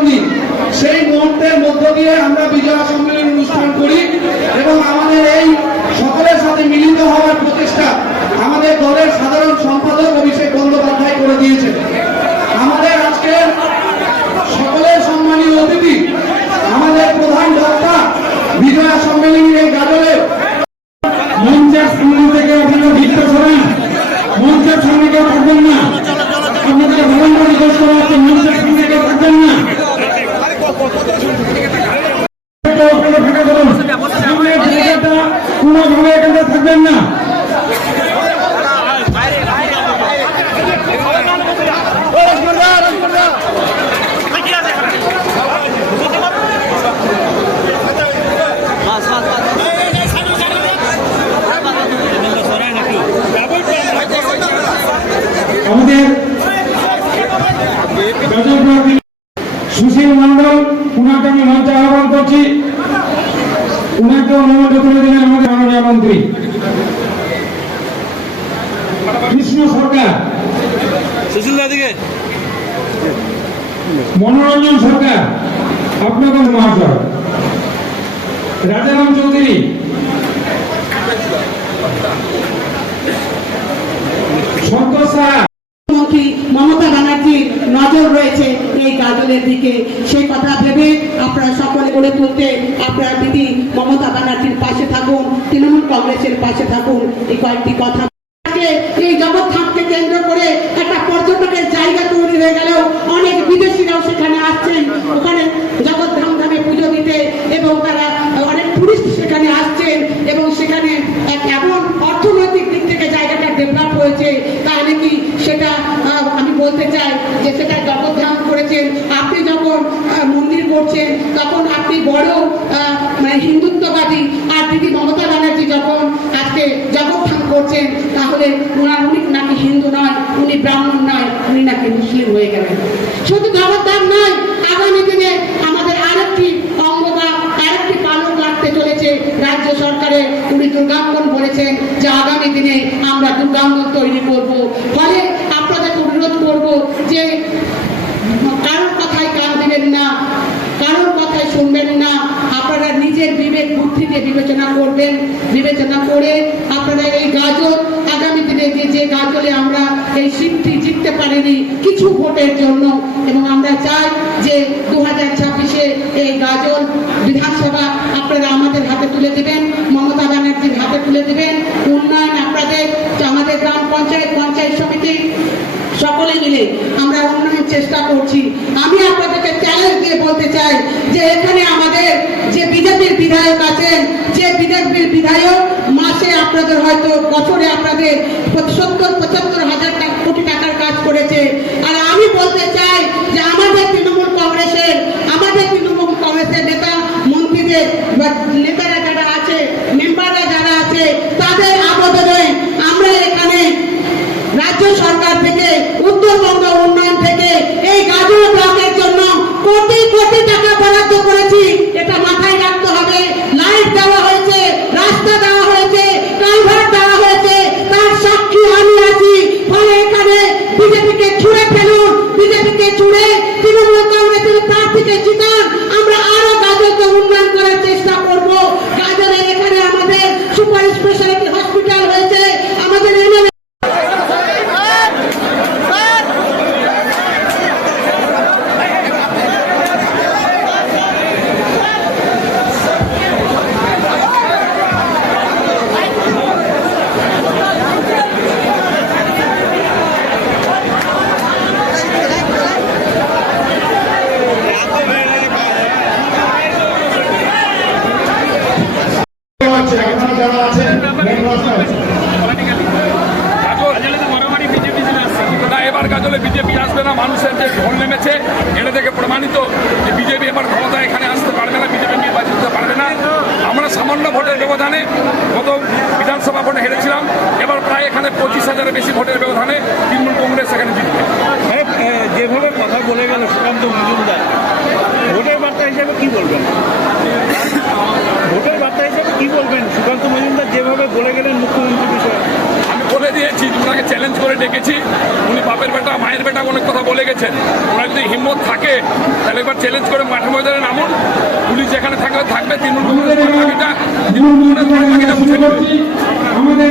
নিই সেই মুহূর্তের মধ্য দিয়ে আমরা বিজয়া সম্মেলন অনুষ্ঠান করি এবং আমাদের এই সকলের সাথে মিলিত হওয়ার প্রচেষ্টা সুশীল মন্ডল উনাকে আমি মঞ্চে আহ্বান করছি। উনাকে অনুমোদন তুলে দিলেন আমাদের মাননীয় মন্ত্রী। কৃষ্ণ সরকার। সুশীল দিকে মনোরঞ্জন সরকার আপনাকে মহাশয় রাজারাম চৌধুরী। সন্তোষ সাহা নজর রয়েছে এই গাজনের দিকে। সেই কথা ভেবে আপনারা সকলে গড়ে তুলতে আপনারা দিদি মমতা ব্যানার্জির পাশে থাকুন, তৃণমূল কংগ্রেসের পাশে থাকুন। এই কয়েকটি কথা এই জগৎধামকে কেন্দ্র করে একটা পর্যটকের জায়গা তৈরি হয়ে গেলেও অনেক বিদেশিরাও সেখানে আসছেন। ওখানে জগৎধাম ধামে পুজো দিতে এবং তারা অনেক টুরিস্ট সেখানে আসছেন এবং সেখানে এক এমন অর্থনৈতিক দিক থেকে জায়গাটা ডেভেলপ হয়েছে তাহলে কি সেটা আহ, আমি বলতে চাই যে সেটা জগৎধাম করেছেন, আপনি যখন মন্দির করছেন, তখন আপনি বড় মানে হিন্দুত্ববাদী আর দিদি মমতা ব্যানার্জি যখন আজকে জগৎধাম করছেন, তাহলে উনি নাকি হিন্দু নয়, উনি ব্রাহ্মণ নয় উনি নাকি মুসলিম হয়ে গেলেন শুধু জগৎধাম নয় আগামী দিনে আমাদের আরেকটি অঙ্গ বা আরেকটি পালক লাগতে চলেছে রাজ্য সরকারে উনি দুর্গাঙ্গন বলেছেন যে আগামী দিনে আমরা দুর্গাঙ্গন তৈরি করব ফলে আপনাদেরকে অনুরোধ করব যে কারোর কথায় কান দিবেন না, কারোর কথায় শুনবেন না, আপনারা নিজের বিবেক বুদ্ধিতে বিবেচনা করবেন, বিবেচনা করে আপনারা এই গাজল, আগামী দিনে যে যে গাজলে আমরা এই সিটটি জিততে পারিনি, কিছু ভোটের জন্য, এবং আমরা চাই যে দু হাজার ছাব্বিশে এই গাজল বিধানসভা আপনারা আমাদের হাতে তুলে দিবেন, মমতা ব্যানার্জির হাতে তুলে দিবেন, উন্নয়ন আপনাদের, আমাদের গ্রাম পঞ্চায়েত পঞ্চায়েত সমিতি, সকলে মিলে চেষ্টা করছি। আমি আপনাদেরকে চ্যালেঞ্জ দিয়ে বলতে চাই যে এখানে আমাদের যে বিজেপির বিধায়ক আছেন, যে বিজেপির বিধায়ক মাসে আপনাদের হয়তো বছরে আপনাদের সত্তর, পঁচাত্তর হাজার কোটি টাকার কাজ করেছে। আর আমি বলতে চাই যে আমাদের তৃণমূল কংগ্রেসের আমাদের তৃণমূল কংগ্রেসের নেতা মন্ত্রীদের নেতারা যারা আছে মেম্বাররা যারা আছে, তাদের আবেদনে আমরা এখানে রাজ্য সরকার থেকে উত্তরবঙ্গ উন্নয়ন থেকে এই গাজর ব্লকের জন্য কোটি কোটি টাকা বরাদ্দ করেছি এটা মাথায় রাখতে হবে লাইট দেওয়া হয়েছে রাস্তা দেওয়া হয়েছে কালভার্ট দেওয়া হয়েছে তার সাক্ষী আমি আছি ফলে এখানে বিজেপিকে ছুঁড়ে ফেলুন বিজেপিকে ছুঁড়ে তৃণমূল কংগ্রেসের প্রার্থীকে জিতান আমরা আরও গাজরকে উন্নয়ন করার চেষ্টা করব গাজরের এখানে আমাদের সুপার স্পেশালিটি হসপিটাল হয়েছে আমাদের এমএলএ আপনারা যারা আছেন মেন রাস্তায় না এবার গাজলে বিজেপি আসবে না মানুষের যে ঢোল নেমেছে এটা থেকে প্রমাণিত যে বিজেপি এবার ক্ষমতা এখানে আসতে পারবে না বিজেপি নির্বাচিত হতে পারবে না আমরা সামান্য ভোটের ব্যবধানে গত বিধানসভা ভোটে হেরেছিলাম। এবার প্রায় এখানে পঁচিশ হাজারের বেশি ভোটের ব্যবধানে তৃণমূল কংগ্রেস এখানে জিতবে। যেভাবে কথা বলে গেল সুকান্ত মজুমদার ভোটের বার্তা হিসেবে কি বলবেন? ভোটের বার্তা হিসেবে কি বলবেন? সুকান্ত মজুমদার যেভাবে বলে গেলেন মুখ্যমন্ত্রী বিষয়ে। আমি বলে দিয়েছি ওনাকে চ্যালেঞ্জ করে ডেকেছি। উনি বাপের বেটা মায়ের বেটা অনেক কথা বলে গেছেন। ওনার যদি হিম্মত থাকে তাহলে একবার চ্যালেঞ্জ করে মাঠে ময়দানে নামুন। পুলিশ যেখানে তৃণমূল কংগ্রেস বাকিটা তৃণমূল কংগ্রেস বাকিটা বুঝে আমাদের